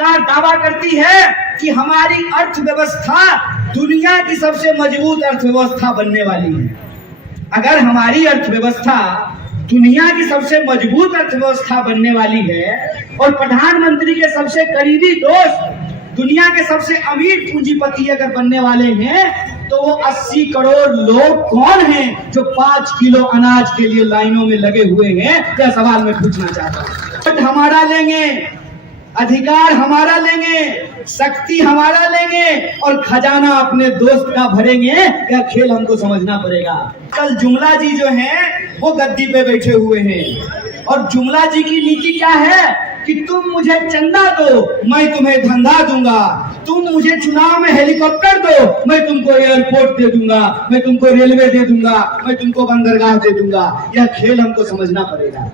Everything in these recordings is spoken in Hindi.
सरकार दावा करती है कि हमारी अर्थव्यवस्था दुनिया की सबसे मजबूत अर्थव्यवस्था बनने वाली है। अगर हमारी अर्थव्यवस्था दुनिया की सबसे मजबूत अर्थव्यवस्था बनने वाली है और प्रधानमंत्री के सबसे करीबी दोस्त दुनिया के सबसे अमीर पूंजीपति अगर बनने वाले हैं, तो वो 80 करोड़ लोग कौन हैं जो 5 किलो अनाज के लिए लाइनों में लगे हुए हैं? क्या सवाल मैं पूछना चाहता हूँ। हमारा लेंगे, अधिकार हमारा लेंगे, शक्ति हमारा लेंगे और खजाना अपने दोस्त का भरेंगे। क्या खेल हमको समझना पड़ेगा। कल जुमला जी जो हैं वो गद्दी पे बैठे हुए हैं और जुमला जी की नीति क्या है कि तुम मुझे चंदा दो, मैं तुम्हें धंधा दूंगा, तुम मुझे चुनाव में हेलीकॉप्टर दो, मैं तुमको एयरपोर्ट दे दूंगा, मैं तुमको रेलवे दे दूंगा, मैं तुमको बंदरगाह दे दूंगा। यह खेल हमको समझना पड़ेगा।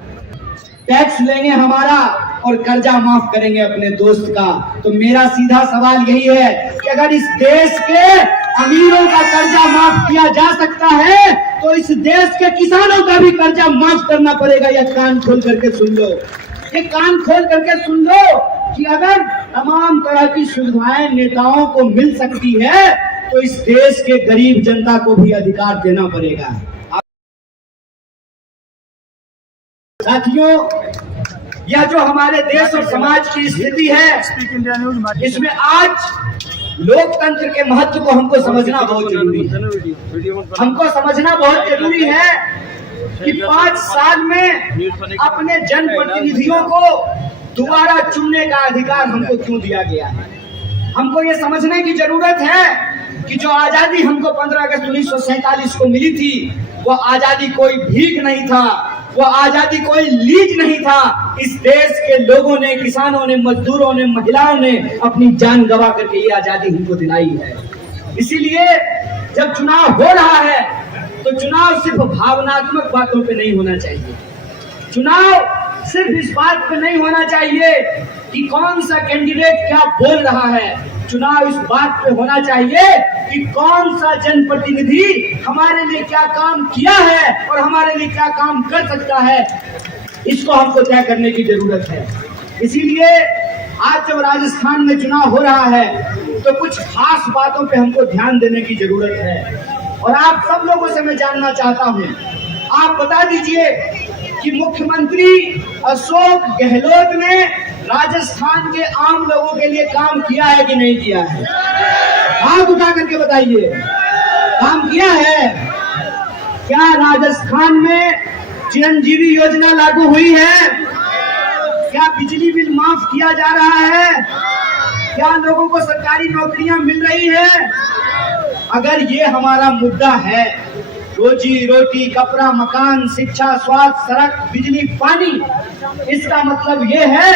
टैक्स लेंगे हमारा और कर्जा माफ करेंगे अपने दोस्त का। तो मेरा सीधा सवाल यही है कि अगर इस देश के अमीरों का कर्जा माफ किया जा सकता है तो इस देश के किसानों का भी कर्जा माफ करना पड़ेगा। यह कान खोल करके सुन लो, ये कान खोल करके सुन लो कि अगर तमाम तरह की सुविधाएं नेताओं को मिल सकती है तो इस देश के गरीब जनता को भी अधिकार देना पड़ेगा। साथियों, यह जो हमारे देश और समाज की स्थिति है, इसमें आज लोकतंत्र के महत्व को हमको समझना बहुत जरूरी है। हमको समझना बहुत जरूरी है कि 5 साल में अपने जनप्रतिनिधियों को दोबारा चुनने का अधिकार हमको क्यों दिया गया है। हमको ये समझने की जरूरत है कि जो आजादी हमको 15 अगस्त 1947 को मिली थी, वो आजादी कोई भीख नहीं था, वो आजादी कोई लीज नहीं था। इस देश के लोगों ने, किसानों ने, मजदूरों ने, महिलाओं ने अपनी जान गंवा करके ये आजादी हमको दिलाई है। इसीलिए जब चुनाव हो रहा है तो चुनाव सिर्फ भावनात्मक बातों पे नहीं होना चाहिए। चुनाव सिर्फ इस बात पे नहीं होना चाहिए कि कौन सा कैंडिडेट क्या बोल रहा है। चुनाव इस बात पे होना चाहिए कि कौन सा जनप्रतिनिधि हमारे लिए क्या काम किया है और हमारे लिए क्या काम कर सकता है, इसको हमको तय करने की जरूरत है। इसीलिए आज जब राजस्थान में चुनाव हो रहा है तो कुछ खास बातों पे हमको ध्यान देने की जरूरत है। और आप सब लोगों से मैं जानना चाहता हूँ, आप बता दीजिए कि मुख्यमंत्री अशोक गहलोत ने राजस्थान के आम लोगों के लिए काम किया है कि नहीं किया है? हाथ उठा करके बताइए, काम किया है? क्या राजस्थान में चिरंजीवी योजना लागू हुई है? क्या बिजली बिल माफ किया जा रहा है? क्या लोगों को सरकारी नौकरियां मिल रही है? अगर ये हमारा मुद्दा है, रोजी रोटी, कपड़ा, मकान, शिक्षा, स्वास्थ्य, सड़क, बिजली, पानी, इसका मतलब ये है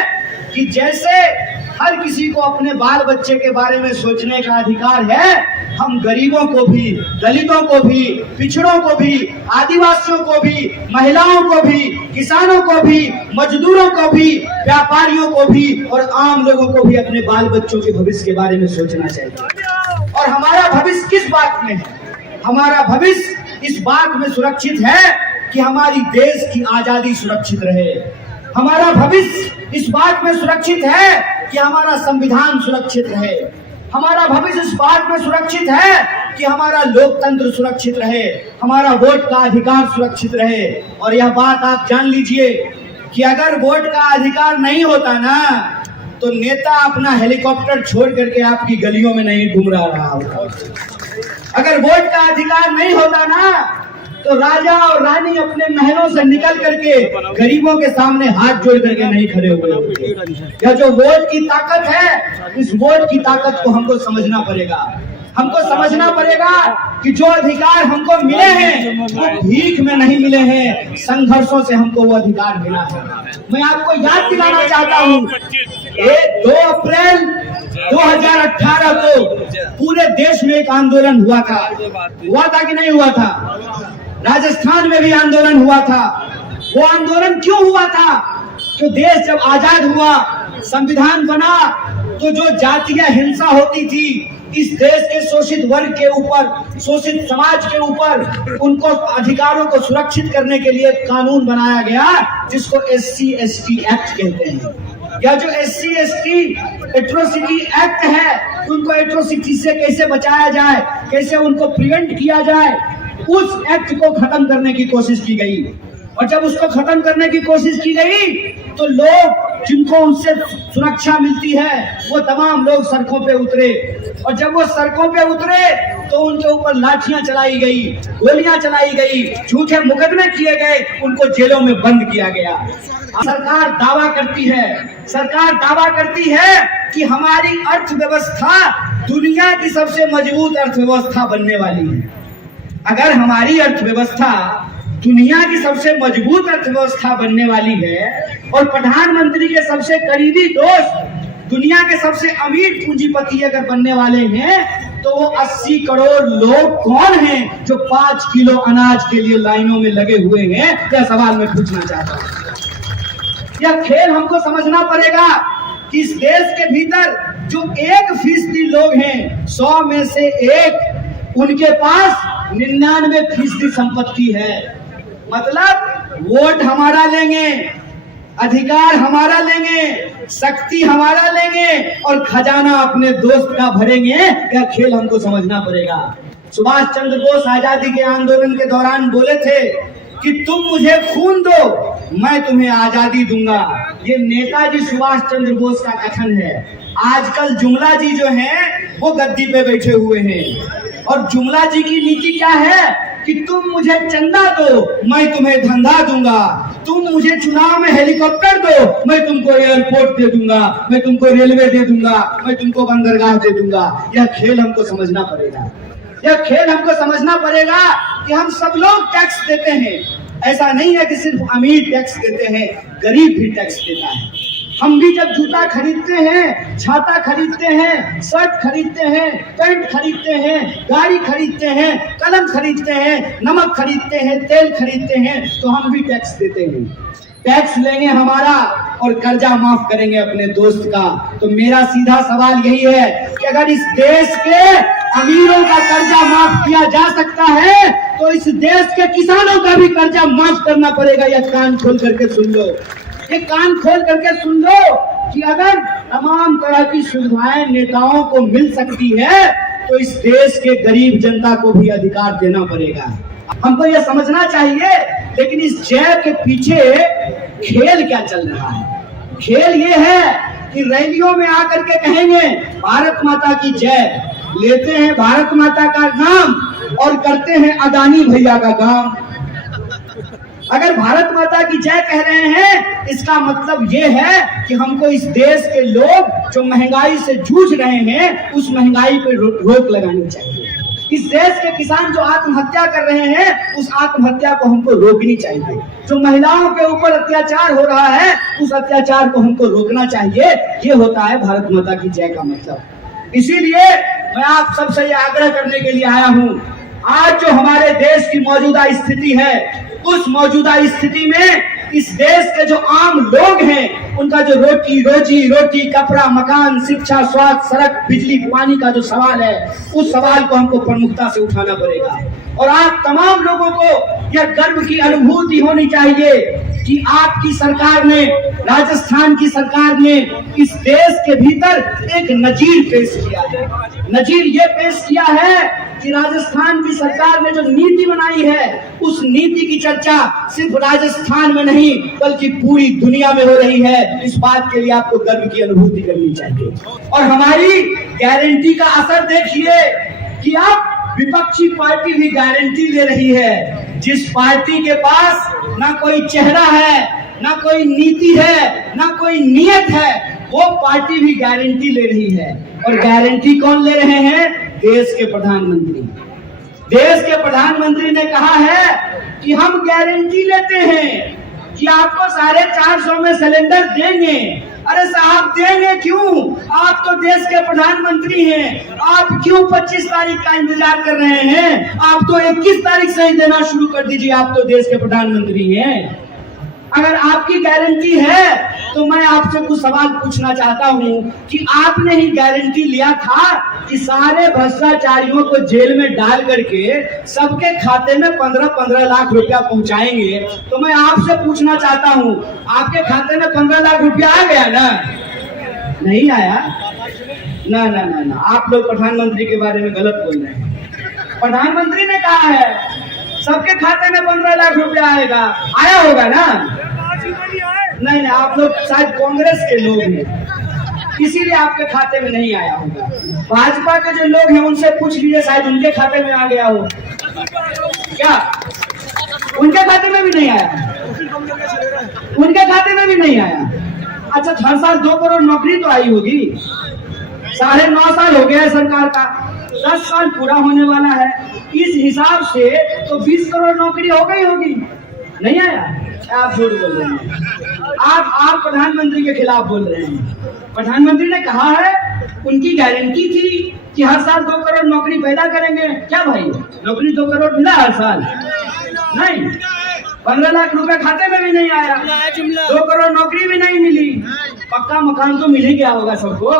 कि जैसे हर किसी को अपने बाल बच्चे के बारे में सोचने का अधिकार है, हम गरीबों को भी, दलितों को भी, पिछड़ों को भी, आदिवासियों को भी, महिलाओं को भी, किसानों को भी, मजदूरों को भी, व्यापारियों को भी और आम लोगों को भी अपने बाल बच्चों के भविष्य के बारे में सोचना चाहिए। और हमारा भविष्य किस बात में है? हमारा भविष्य इस बात में सुरक्षित है कि हमारी देश की आजादी सुरक्षित रहे। हमारा भविष्य इस बात में सुरक्षित है कि हमारा संविधान सुरक्षित रहे। हमारा भविष्य इस बात में सुरक्षित है कि हमारा लोकतंत्र सुरक्षित रहे, हमारा वोट का अधिकार सुरक्षित रहे। और यह बात आप जान लीजिए कि अगर वोट का अधिकार नहीं होता ना, तो नेता अपना हेलीकॉप्टर छोड़ करके आपकी गलियों में नहीं घूम रहा होता। अगर वोट का अधिकार नहीं होता ना, तो राजा और रानी अपने महलों से निकल करके गरीबों के सामने हाथ जोड़ करके नहीं खड़े हुए होते। यह जो वोट की ताकत है, इस वोट की ताकत को हमको समझना पड़ेगा। हमको समझना पड़ेगा कि जो अधिकार हमको मिले हैं वो भीख में नहीं मिले हैं, संघर्षों से हमको वो अधिकार मिला है। मैं आपको याद दिलाना चाहता हूँ, 2 अप्रैल 2018 को पूरे देश में एक आंदोलन हुआ था कि नहीं हुआ था? राजस्थान में भी आंदोलन हुआ था। वो आंदोलन क्यों हुआ था? कि देश जब आजाद हुआ, संविधान बना, तो जो जातीय हिंसा होती थी इस देश के शोषित वर्ग के ऊपर, शोषित समाज के ऊपर, उनको अधिकारों को सुरक्षित करने के लिए कानून बनाया गया जिसको SC/ST एक्ट कहते हैं। यह जो SC/ST एट्रोसिटी एक्ट है, उनको एट्रोसिटी से कैसे बचाया जाए, कैसे उनको प्रिवेंट किया जाए, उस एक्ट को खत्म करने की कोशिश की गई। और जब उसको खत्म करने की कोशिश की गई तो लोग जिनको उनसे सुरक्षा मिलती है वो तमाम लोग सड़कों पे उतरे, और जब वो सड़कों पे उतरे तो उनके ऊपर लाठियां चलाई गई, गोलियां चलाई गई, झूठे मुकदमे किए गए, उनको जेलों में बंद किया गया। सरकार दावा करती है कि हमारी अर्थव्यवस्था दुनिया की सबसे मजबूत अर्थव्यवस्था बनने वाली है। अगर हमारी अर्थव्यवस्था दुनिया की सबसे मजबूत अर्थव्यवस्था बनने वाली है और प्रधानमंत्री के सबसे करीबी दोस्त दुनिया के सबसे अमीर पूंजीपति अगर बनने वाले हैं, तो वो 80 करोड़ लोग कौन हैं जो 5 किलो अनाज के लिए लाइनों में लगे हुए हैं? यह सवाल मैं पूछना चाहता हूँ। यह खेल हमको समझना पड़ेगा कि इस देश के भीतर जो 1% लोग हैं, 100 में से 1, उनके पास 99% संपत्ति है। मतलब वोट हमारा लेंगे, अधिकार हमारा लेंगे, शक्ति हमारा लेंगे और खजाना अपने दोस्त का भरेंगे। यह खेल हमको समझना पड़ेगा। सुभाष चंद्र बोस आजादी के आंदोलन के दौरान बोले थे कि तुम मुझे खून दो, मैं तुम्हें आजादी दूंगा। ये नेताजी सुभाष चंद्र बोस का कथन है। आजकल जुमला जी जो हैं वो गद्दी पे बैठे हुए हैं, और जुमला जी की नीति क्या है कि तुम मुझे चंदा दो, मैं तुम्हें धंधा दूंगा, तुम मुझे चुनाव में हेलीकॉप्टर दो, मैं तुमको एयरपोर्ट दे दूंगा, मैं तुमको रेलवे दे दूंगा, मैं तुमको बंदरगाह दे दूंगा। यह खेल हमको समझना पड़ेगा। यह खेल हमको समझना पड़ेगा कि हम सब लोग टैक्स देते हैं। ऐसा नहीं है कि सिर्फ अमीर टैक्स देते हैं, गरीब भी टैक्स देता है। हम भी जब जूता खरीदते हैं, छाता खरीदते हैं, शर्ट खरीदते हैं, पैंट खरीदते हैं, गाड़ी खरीदते हैं, कलम खरीदते हैं, नमक खरीदते हैं, तेल खरीदते हैं, तो हम भी टैक्स देते हैं। टैक्स लेंगे हमारा और कर्जा माफ करेंगे अपने दोस्त का। तो मेरा सीधा सवाल यही है कि अगर इस देश के अमीरों का कर्जा माफ किया जा सकता है तो इस देश के किसानों का भी कर्जा माफ करना पड़ेगा। यह कान खोल करके सुन लो, ये कान खोल करके सुन लो कि अगर तमाम तरह की सुविधाएं नेताओं को मिल सकती है तो इस देश के गरीब जनता को भी अधिकार देना पड़ेगा। हमको यह समझना चाहिए। लेकिन इस जय के पीछे खेल क्या चल रहा है? खेल ये है कि रैलियों में आकर के कहेंगे भारत माता की जय, लेते हैं भारत माता का नाम और करते हैं अदानी भैया का काम। अगर भारत माता की जय कह रहे हैं, इसका मतलब ये है कि हमको इस देश के लोग जो महंगाई से जूझ रहे हैं, उस महंगाई पे रोक लगानी चाहिए। इस देश के किसान जो आत्महत्या कर रहे हैं, उस आत्महत्या को हमको रोकनी चाहिए। जो महिलाओं के ऊपर अत्याचार हो रहा है, उस अत्याचार को हमको रोकना चाहिए। ये होता है भारत माता की जय का मतलब। इसीलिए मैं आप सबसे ये आग्रह करने के लिए आया हूँ, आज जो हमारे देश की मौजूदा स्थिति है, उस मौजूदा स्थिति में इस देश के जो आम लोग हैं, उनका जो रोटी कपड़ा मकान शिक्षा स्वास्थ्य सड़क बिजली पानी का जो सवाल है, उस सवाल को हमको प्रमुखता से उठाना पड़ेगा। और आप तमाम लोगों को यह गर्व की अनुभूति होनी चाहिए कि आपकी सरकार ने, राजस्थान की सरकार ने इस देश के भीतर एक नजीर पेश किया है। नजीर ये पेश किया है कि राजस्थान की सरकार ने जो नीति बनाई है, उस नीति की चर्चा सिर्फ राजस्थान में नहीं बल्कि पूरी दुनिया में हो रही है। इस बात के लिए आपको गर्व की अनुभूति करनी चाहिए। और हमारी गारंटी का असर देखिए कि आप विपक्षी पार्टी भी गारंटी ले रही है। जिस पार्टी के पास ना कोई चेहरा है, ना कोई नीति है, ना कोई नियत है, वो पार्टी भी गारंटी ले रही है। और गारंटी कौन ले रहे हैं? देश के प्रधानमंत्री। देश के प्रधानमंत्री ने कहा है कि हम गारंटी लेते हैं कि आपको 450 में सिलेंडर देंगे। अरे साहब, देंगे क्यों? आप तो देश के प्रधानमंत्री हैं। आप क्यों 25 तारीख का इंतजार कर रहे हैं? आप तो 21 तारीख से ही देना शुरू कर दीजिए। आप तो देश के प्रधानमंत्री हैं। अगर आपकी गारंटी है तो मैं आपसे कुछ सवाल पूछना चाहता हूं कि आपने ही गारंटी लिया था कि सारे भ्रष्टाचारियों को जेल में डाल करके सबके खाते में 15-15 लाख रुपया पहुंचाएंगे। तो मैं आपसे पूछना चाहता हूं, आपके खाते में 15 लाख रुपया आ गया ना? नहीं आया। ना ना ना ना, आप लोग प्रधानमंत्री के बारे में गलत बोल रहे हैं। प्रधानमंत्री ने कहा है सबके खाते में 15 लाख रुपया आएगा, आया होगा ना? नहीं नहीं, आप लोग शायद कांग्रेस के लोग हैं, इसीलिए आपके खाते में नहीं आया होगा। भाजपा के जो लोग हैं उनसे पूछ लीजिए, शायद उनके खाते में आ गया हो। क्या उनके खाते में भी नहीं आया? उनके खाते में भी नहीं आया। अच्छा, हर साल 2 करोड़ नौकरी तो आई होगी। 9.5 साल हो गया है सरकार का, 10 साल पूरा होने वाला है। इस हिसाब से तो 20 करोड़ नौकरी हो गई होगी। नहीं आया? आप झूठ बोल रहे हैं। आप प्रधानमंत्री के खिलाफ बोल रहे हैं। प्रधानमंत्री ने कहा है, उनकी गारंटी थी कि हर साल 2 करोड़ नौकरी पैदा करेंगे। क्या भाई, नौकरी 2 करोड़ मिला हर साल? नहीं। 15 लाख रुपए खाते में भी नहीं आया, 2 करोड़ नौकरी भी नहीं मिली। पक्का मकान तो मिल ही गया होगा सबको।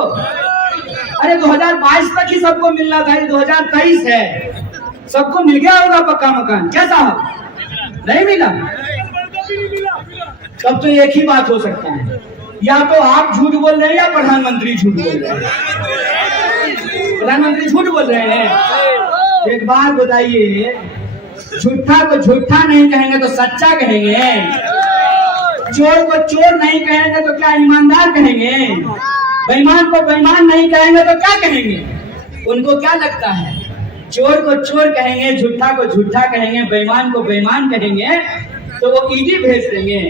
अरे 2022 तक ही सबको मिलना था, 2023 है, सबको मिल गया होगा पक्का मकान। क्या साहब, नहीं मिला? तब तो एक ही बात हो सकता है, या तो आप झूठ बोल रहे हैं या प्रधानमंत्री झूठ बोल रहे हैं। प्रधानमंत्री झूठ बोल रहे हैं। एक बात बताइए, झूठा को झूठा नहीं कहेंगे तो सच्चा कहेंगे, चोर को चोर नहीं कहेंगे तो क्या ईमानदार कहेंगे, बेईमान को बेईमान नहीं कहेंगे तो क्या कहेंगे? उनको क्या लगता है, चोर को चोर कहेंगे, झूठा को झूठा कहेंगे, बेईमान को बेईमान कहेंगे तो वो ईडी भेज देंगे।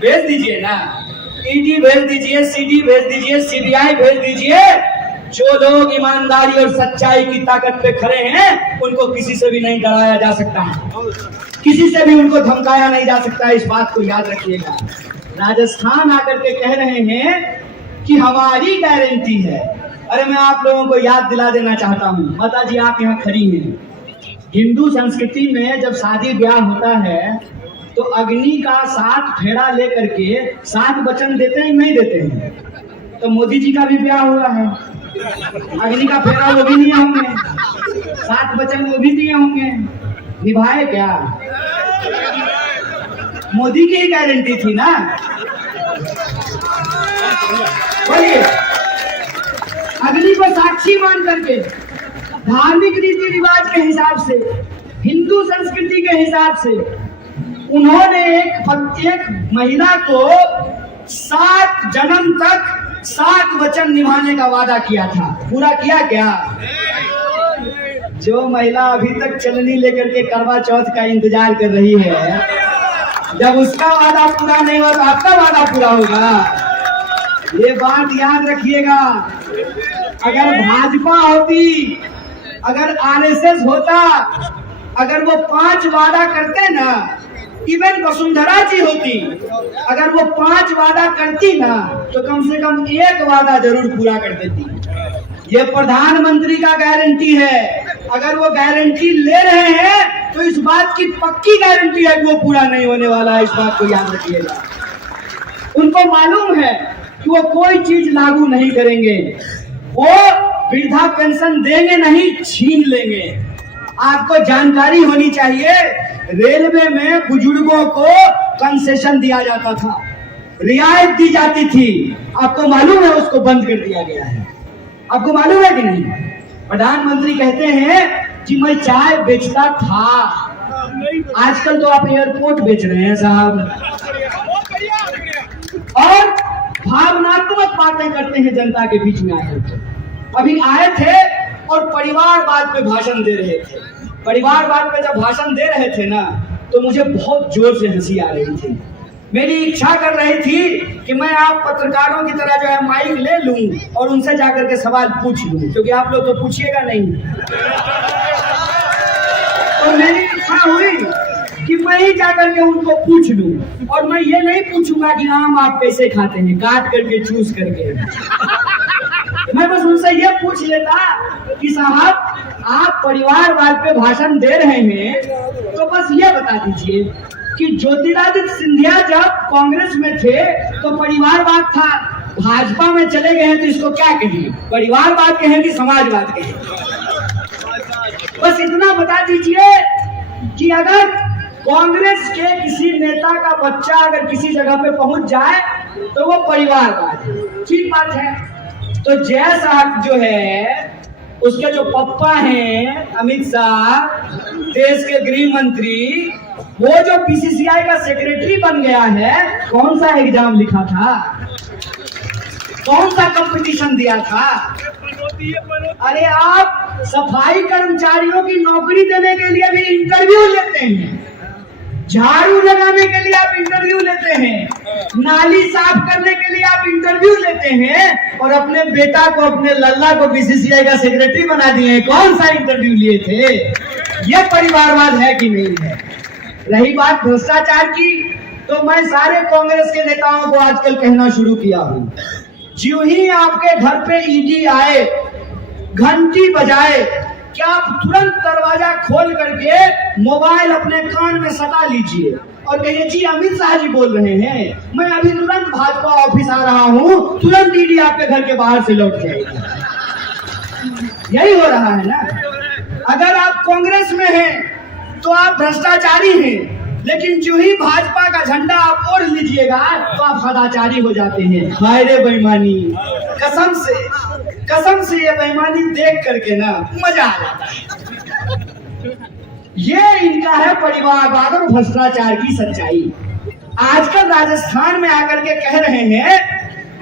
भेज दीजिए ना, ईडी भेज दीजिए, सीडी भेज दीजिए, सीबीआई भेज दीजिए। जो लोग ईमानदारी और सच्चाई की ताकत पे खड़े हैं उनको किसी से भी नहीं डराया जा सकता, किसी से भी उनको धमकाया नहीं जा सकता। इस बात को याद रखिएगा। राजस्थान आकर के कह रहे हैं कि हमारी गारंटी है। अरे मैं आप लोगों को याद दिला देना चाहता हूँ, माता जी आप यहाँ खड़ी हैं, हिंदू संस्कृति में जब शादी ब्याह होता है तो अग्नि का 7 फेरा लेकर के 7 वचन देते हैं, नहीं देते हैं? तो मोदी जी का भी ब्याह हुआ है, अग्नि का फेरा वो भी लिए होंगे, 7 वचन वो भी दिए होंगे, निभाए क्या? मोदी की ही गारंटी थी ना। बोलिए, अग्नि को साक्षी मान करके धार्मिक रीति रिवाज के हिसाब से, हिंदू संस्कृति के हिसाब से उन्होंने एक महिला को 7 जन्म तक 7 वचन निभाने का वादा किया था। पूरा किया क्या? जो महिला अभी तक चलनी लेकर के करवा चौथ का इंतजार कर रही है, जब उसका वादा पूरा नहीं हुआ तो आपका वादा पूरा होगा। ये बात याद रखिएगा। अगर भाजपा होती, अगर आरएसएस होता, अगर वो 5 वादा करते ना, इवन वसुंधरा जी होती, अगर वो 5 वादा करती ना तो कम से कम 1 वादा जरूर पूरा कर देती। ये प्रधानमंत्री का गारंटी है। अगर वो गारंटी ले रहे हैं तो इस बात की पक्की गारंटी है कि वो पूरा नहीं होने वाला है। इस बात को याद रखिएगा। उनको मालूम है कि वो कोई चीज लागू नहीं करेंगे, वो वृद्धा पेंशन देंगे नहीं, छीन लेंगे। आपको जानकारी होनी चाहिए, रेलवे में बुजुर्गों को कंसेशन दिया जाता था, रियायत दी जाती थी। आपको मालूम है उसको बंद कर दिया गया है। आपको मालूम है कि नहीं? प्रधानमंत्री कहते हैं कि मैं चाय बेचता था, आजकल तो आप एयरपोर्ट बेच रहे हैं साहब, और भावनात्मक बातें करते हैं जनता के बीच में आए थे। अभी आए थे और परिवारवाद पे भाषण दे रहे थे। परिवारवाद पे जब भाषण दे रहे थे ना तो मुझे बहुत जोर से हंसी आ रही थी। मेरी इच्छा कर रही थी कि मैं आप पत्रकारों की तरह जो है माइक ले लूं और उनसे जाकर के सवाल पूछ लूं, क्योंकि आप लोग तो पूछिएगा नहीं। तो मेरी इच्छा हुई कि मैं ही जाकर के उनको पूछ लूं, और मैं ये नहीं पूछूंगा कि आम आप कैसे खाते हैं, काट करके चूस करके। मैं बस उनसे ये पूछ लेता कि साहब आप परिवारवाद पे भाषण दे रहे हैं तो बस ये बता दीजिए कि ज्योतिरादित्य सिंधिया जब कांग्रेस में थे तो परिवारवाद था, भाजपा में चले गए हैं तो इसको क्या कहें, परिवारवाद कहें कि समाजवाद कहें? बस इतना बता दीजिए कि अगर कांग्रेस के किसी नेता का बच्चा अगर किसी जगह पे पहुंच जाए तो वो परिवारवाद है। ठीक बात है। तो जय साहब जो है, उसके जो पप्पा हैं अमित शाह, देश के गृह मंत्री, वो जो बीसीसीआई का सेक्रेटरी बन गया है, कौन सा एग्जाम लिखा था, कौन सा कंपटीशन दिया था? अरे आप सफाई कर्मचारियों की नौकरी देने के लिए भी इंटरव्यू लेते हैं, झाड़ू लगाने के लिए आप इंटरव्यू लेते हैं, नाली साफ करने के लिए आप इंटरव्यू लेते हैं, और अपने बेटा को, अपने लल्ला को बीसीसीआई का सेक्रेटरी बना दिए। कौन सा इंटरव्यू लिए थे? ये परिवारवाद है कि नहीं है? रही बात भ्रष्टाचार की, तो मैं सारे कांग्रेस के नेताओं को आजकल कहना शुरू किया हूँ, ज्यों ही आपके घर पे ईडी आए, घंटी बजाए, क्या आप तुरंत दरवाजा खोल करके मोबाइल अपने कान में सटा लीजिए और कहिए जी अमित शाह जी बोल रहे हैं, मैं अभी तुरंत भाजपा ऑफिस आ रहा हूँ, तुरंत ईडी आपके घर के बाहर से लौट जाएगी। यही हो रहा है ना। अगर आप कांग्रेस में हैं तो आप भ्रष्टाचारी हैं, लेकिन जो ही भाजपा का झंडा आप ओढ़ लीजिएगा तो आप सदाचारी हो जाते हैं। हाय रे बेईमानी, कसम से ये बेईमानी देख करके ना मजा आ जाता है। ये इनका है परिवारवाद और भ्रष्टाचार की सच्चाई। आजकल राजस्थान में आकर के कह रहे हैं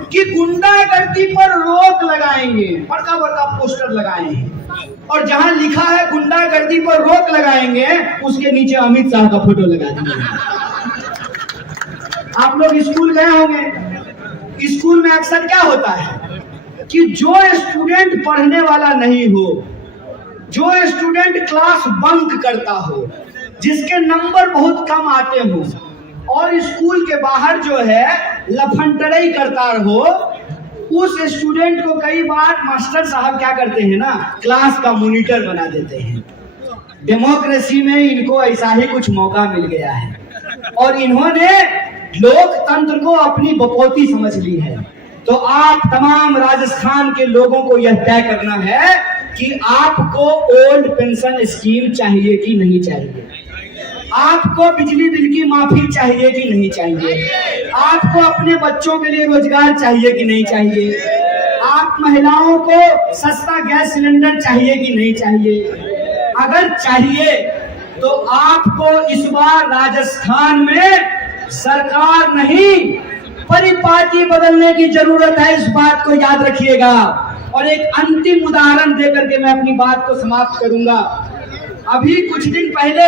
कि गुंडागर्दी पर रोक लगाएंगे, बड़का बड़का पोस्टर लगाए हैं, और जहां लिखा है गुंडागर्दी पर रोक लगाएंगे, उसके नीचे अमित शाह का फोटो लगा दिए। आप लोग स्कूल गए होंगे, स्कूल में अक्सर क्या होता है कि जो स्टूडेंट पढ़ने वाला नहीं हो, जो स्टूडेंट क्लास बंक करता हो, जिसके नंबर बहुत कम आते हो, और स्कूल के बाहर जो है लफंटरई करता हो, उस स्टूडेंट को कई बार मास्टर साहब क्या करते हैं ना, क्लास का मॉनिटर बना देते हैं। डेमोक्रेसी में इनको ऐसा ही कुछ मौका मिल गया है, और इन्होंने लोकतंत्र को अपनी बपौती समझ ली है। तो आप तमाम राजस्थान के लोगों को यह तय करना है कि आपको ओल्ड पेंशन स्कीम चाहिए कि नहीं चाहिए, आपको बिजली बिल की माफी चाहिए कि नहीं चाहिए, आपको अपने बच्चों के लिए रोजगार चाहिए कि नहीं चाहिए, आप महिलाओं को सस्ता गैस सिलेंडर चाहिए कि नहीं चाहिए। अगर चाहिए तो आपको इस बार राजस्थान में सरकार नहीं, परिपाटी बदलने की जरूरत है। इस बात को याद रखिएगा। और एक अंतिम उदाहरण देकर के मैं अपनी बात को समाप्त करूंगा। अभी कुछ दिन पहले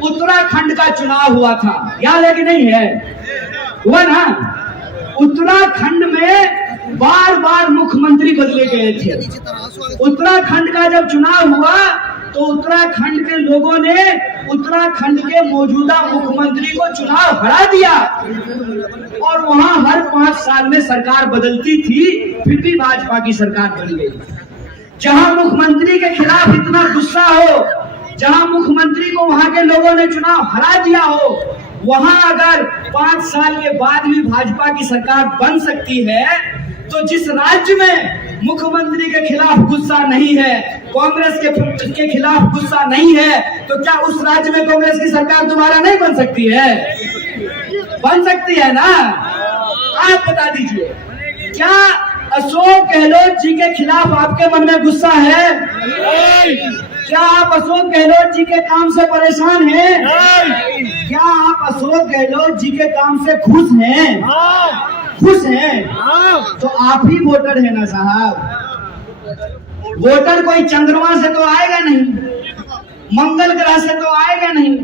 उत्तराखंड का चुनाव हुआ था, याद है कि नहीं है? हुआ ना। उत्तराखंड में बार बार मुख्यमंत्री बदले गए थे। उत्तराखंड का जब चुनाव हुआ तो उत्तराखंड के लोगों ने उत्तराखंड के मौजूदा मुख्यमंत्री को चुनाव हरा दिया, और वहां हर 5 साल में सरकार बदलती थी, फिर भी भाजपा की सरकार बन गई। जहां मुख्यमंत्री के खिलाफ इतना गुस्सा हो, जहां मुख्यमंत्री को वहां के लोगों ने चुनाव हरा दिया हो, वहां अगर 5 साल के बाद भी भाजपा की सरकार बन सकती है, तो जिस राज्य में मुख्यमंत्री के खिलाफ गुस्सा नहीं है, कांग्रेस के खिलाफ गुस्सा नहीं है, तो क्या उस राज्य में कांग्रेस की सरकार दोबारा नहीं बन सकती है? बन सकती है ना। आप बता दीजिए, क्या अशोक गहलोत जी के खिलाफ आपके मन में गुस्सा है? क्या आप अशोक गहलोत जी के काम से परेशान हैं? क्या आप अशोक गहलोत जी के काम से खुश हैं? खुश हैं? तो आप ही वोटर है ना साहब। वोटर कोई चंद्रमा से तो आएगा नहीं, मंगल ग्रह से तो आएगा नहीं,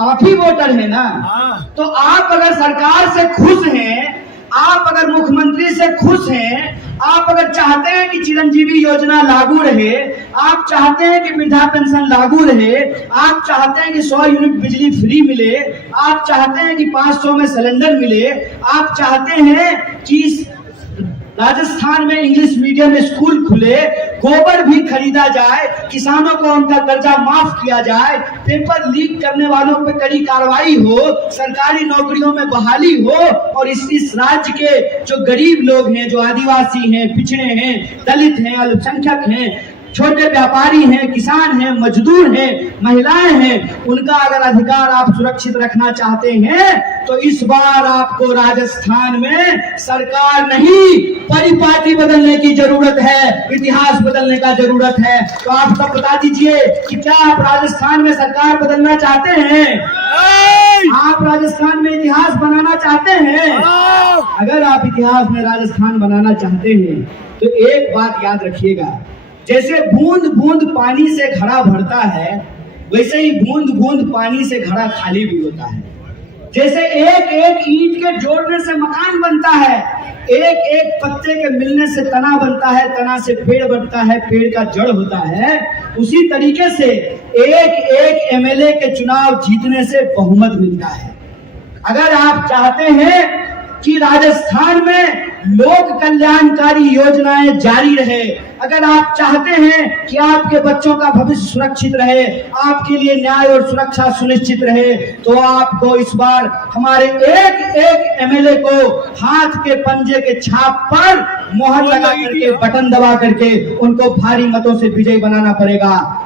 आप ही वोटर है ना। तो आप अगर सरकार से खुश हैं, आप अगर मुख्यमंत्री से खुश हैं, आप अगर चाहते हैं कि चिरंजीवी योजना लागू रहे, आप चाहते हैं कि वृद्धा पेंशन लागू रहे, आप चाहते हैं कि 100 यूनिट बिजली फ्री मिले, आप चाहते हैं कि 500 में सिलेंडर मिले, आप चाहते हैं कि राजस्थान में इंग्लिश मीडियम स्कूल खुले, गोबर भी खरीदा जाए, किसानों को उनका कर्जा माफ किया जाए, पेपर लीक करने वालों पे कड़ी कार्रवाई हो, सरकारी नौकरियों में बहाली हो, और इस राज्य के जो गरीब लोग हैं, जो आदिवासी हैं, पिछड़े हैं, दलित हैं, अल्पसंख्यक हैं, छोटे व्यापारी हैं, किसान हैं, मजदूर हैं, महिलाएं हैं, उनका अगर अधिकार आप सुरक्षित रखना चाहते हैं तो इस बार आपको राजस्थान में सरकार नहीं, परिपाटी बदलने की जरूरत है, इतिहास बदलने का जरूरत है। तो आप सब बता दीजिए कि क्या आप राजस्थान में सरकार बदलना चाहते हैं? आप राजस्थान में इतिहास बनाना चाहते हैं? अगर आप इतिहास में राजस्थान बनाना चाहते हैं तो एक बात याद रखिएगा, जैसे बूंद बूंद पानी से घड़ा भरता है, वैसे ही बूंद बूंद पानी से घड़ा खाली भी होता है। जैसे एक एक ईंट के जोड़ने से मकान बनता है, एक एक पत्ते के मिलने से तना बनता है, तना से पेड़ बनता है, पेड़ का जड़ होता है, उसी तरीके से एक एक एमएलए के चुनाव जीतने से बहुमत मिलता है। अगर आप चाहते हैं कि राजस्थान में लोक कल्याणकारी योजनाएं जारी रहे, अगर आप चाहते हैं कि आपके बच्चों का भविष्य सुरक्षित रहे, आपके लिए न्याय और सुरक्षा सुनिश्चित रहे, तो आपको इस बार हमारे एक एक एमएलए को हाथ के पंजे के छाप पर मोहर लगा करके, बटन दबा करके उनको भारी मतों से विजयी बनाना पड़ेगा।